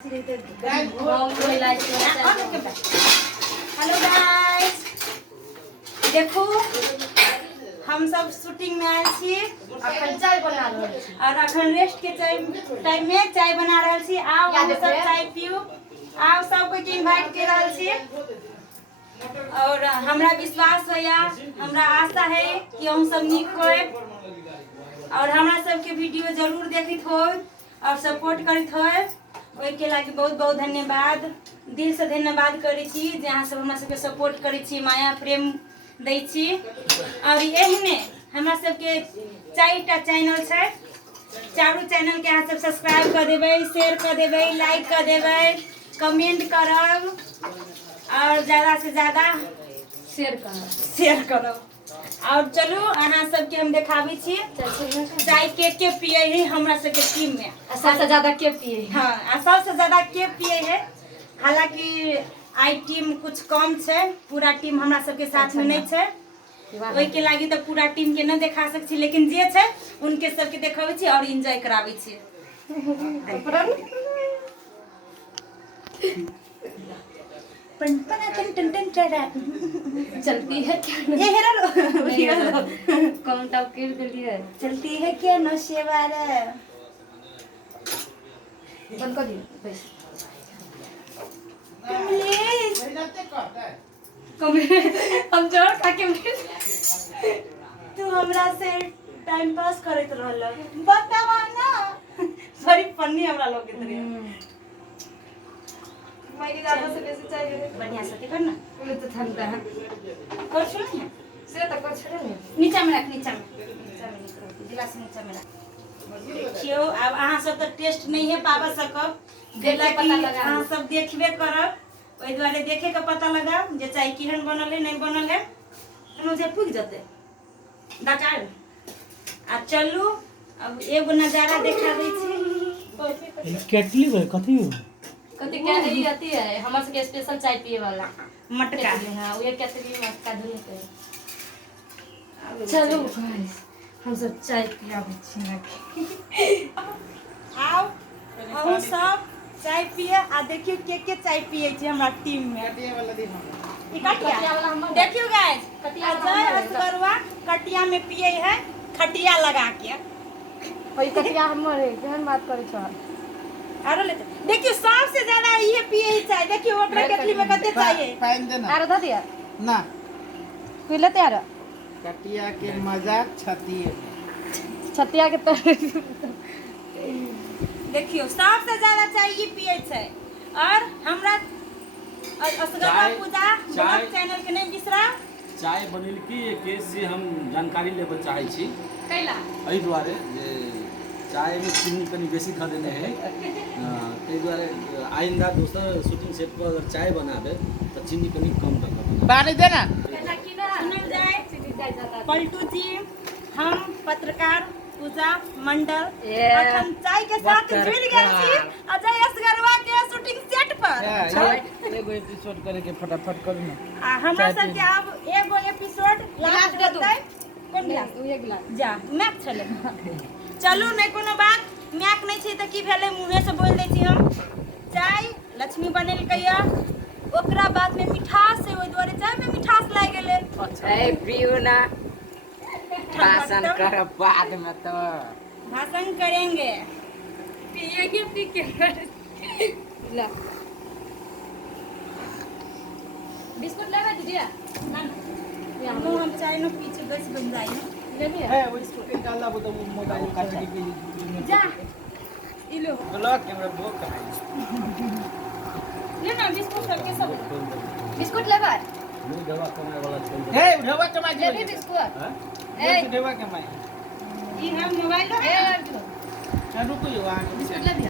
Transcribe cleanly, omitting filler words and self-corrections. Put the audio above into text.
Hello guys, देखो हम सब शूटिंग में आयल छी चाय बना रहल छी और अखन रेस्ट के टाइम में चाय बना रहल छी। आओ हम सब चाय पियो, आओ सब कोई के इनवाइट कर रहल छी। और हमरा विश्वास होया, हमरा आशा है कि हम सब नीक होए और हमरा सब के वीडियो जरूर देखित हो और सपोर्ट करित होए। ओइ के लागी बहुत बहुत धन्यवाद, दिल से धन्यवाद करै छी जे अहाँ सब हमरा सबके सपोर्ट करै छी, माया प्रेम दै छी। और एहने हमरा सबके 4टा चैनल छै, चारू चैनल के अहाँ सब सब्सक्राइब कर देबै, शेयर कर देबै, लाइक कर देबै, कमेंट करब और ज़्यादा से ज़्यादा शेयर करब। और चलू अहाँ सबके हम देखाबै छी चाय के पिए है हमरा सबके टीम में। सबसे ज्यादा के पिए? हाँ, सबसे ज्यादा के पिए है। हालांकि आई टीम कुछ कम छै, पूरा टीम हमरा सबके साथ में नहीं छै। ओइ के लागी तो पूरा टीम के न देखा सक छी, लेकिन जे छै उनके सबके देखाबै छी और एंजॉय कराबै छी। चलती है क्या ये हेरा लो कौन टॉप कर दिलिए? चलती है क्या नौशेवार बंद कर दियो बस। हम जोर खा के तू हमरा से टाइम पास करत रहल, बतावा ना। सॉरी पन्नी हमरा लोग के तरह मैं ज्यादा से कैसे चाहिए? बढ़िया से कर ना, वो तो ठंडा है कर सुन है से तक कर छोड़े नहीं। नीचा में रख, नीचा में गिलास नीचा में रख। देखियो अब अहाँ सब तो टेस्ट नहीं है पावा सकब, देला पता कि लगा अहाँ सब देखबे करब, ओइ द्वारे देखे के पता लगा जे चाय केहन बनल है नहीं बनल है, तो मुझे पुग जते दाकार। आ चलू अब एगो नजारा देखा दै छी। केटली भाई कथी हो? कथी क्या है? आती है हमर से स्पेशल चाय पिए वाला मटका। हां वो केतली मटका धुले के। चलो गाइस हम सब चाय पियाबै छी। आओ हम सब चाय पिए आ देखियो के चाय पिए छी हमरा टीम में। ई कटिया वाला हम देखियो गाइस, कटिया अजय असगरवा कटिया में पिए है खटिया लगा के। ओई कटिया हमर है, केहन बात करै छ? आरो लेते देखियो सबसे ज्यादा ये पिए ही चाय। देखियो ओकरा केतली में कते चाहिए। पाइन देना आरो ध दिया ना, पी लेते आरो कटिया के मजाक छतिए में। छतिया के तो देखियो सबसे ज्यादा चाय ये पिए छै। और हमरा असगरवा पूजा ब्लॉग चैनल के नहीं बिसरा। चाय बनेलकी के से हम जानकारी लेबे चाहे छी। कैला एहि दुआरे जे चाय में चीनी कनी बेसी खा देने है, ताहि दुआरे आइंदा दोसर शूटिंग सेट पर अगर चाय बनाबे तो चीनी कनी कम रखब। पानी देना। सुनल जाए पलटू जी, हम पत्रकार पूजा मंडल अखन चाय के साथ जुड़ गेल छी अजय असगरवा के शूटिंग सेट पर। एगो एपिसोड करे के फटाफट करू ना। आ हमरा सब के अब एगो एपिसोड लास्ट होतै। कोन गिलास? उहे गिलास जा मैक छले। चलू नहीं कोनो बात, मैक नहीं छै त की भेलै, मुंहे से बोल दै छी हम। चाय लक्ष्मी बनेलकैया, ओकरा बाद में मिठास है, ओइ द्वारे चाय में मिठास लाग गेलै। ए पियो ना, भाषण कर बाद में तो भाषण करेंगे। पिएगे पी के ला बिस्कुट लेवा दीजिए ना नो हम चाय न पीछे गैस बन जाई ले लिया है वो इसको निकालना वो तो मोबाइल काट के भी जा इलो ब्लॉक कैमरा ब्लॉक कर। ले ना बिस्कुट सबके सब बिस्कुट लेवा मुंह दवा कमाए वाला छोड़ हे उठवा कमा ले भी बिस्कुट हां ए उठवा कमा। ई हम मोबाइल ए रुको यो वहां बिस्कुट ले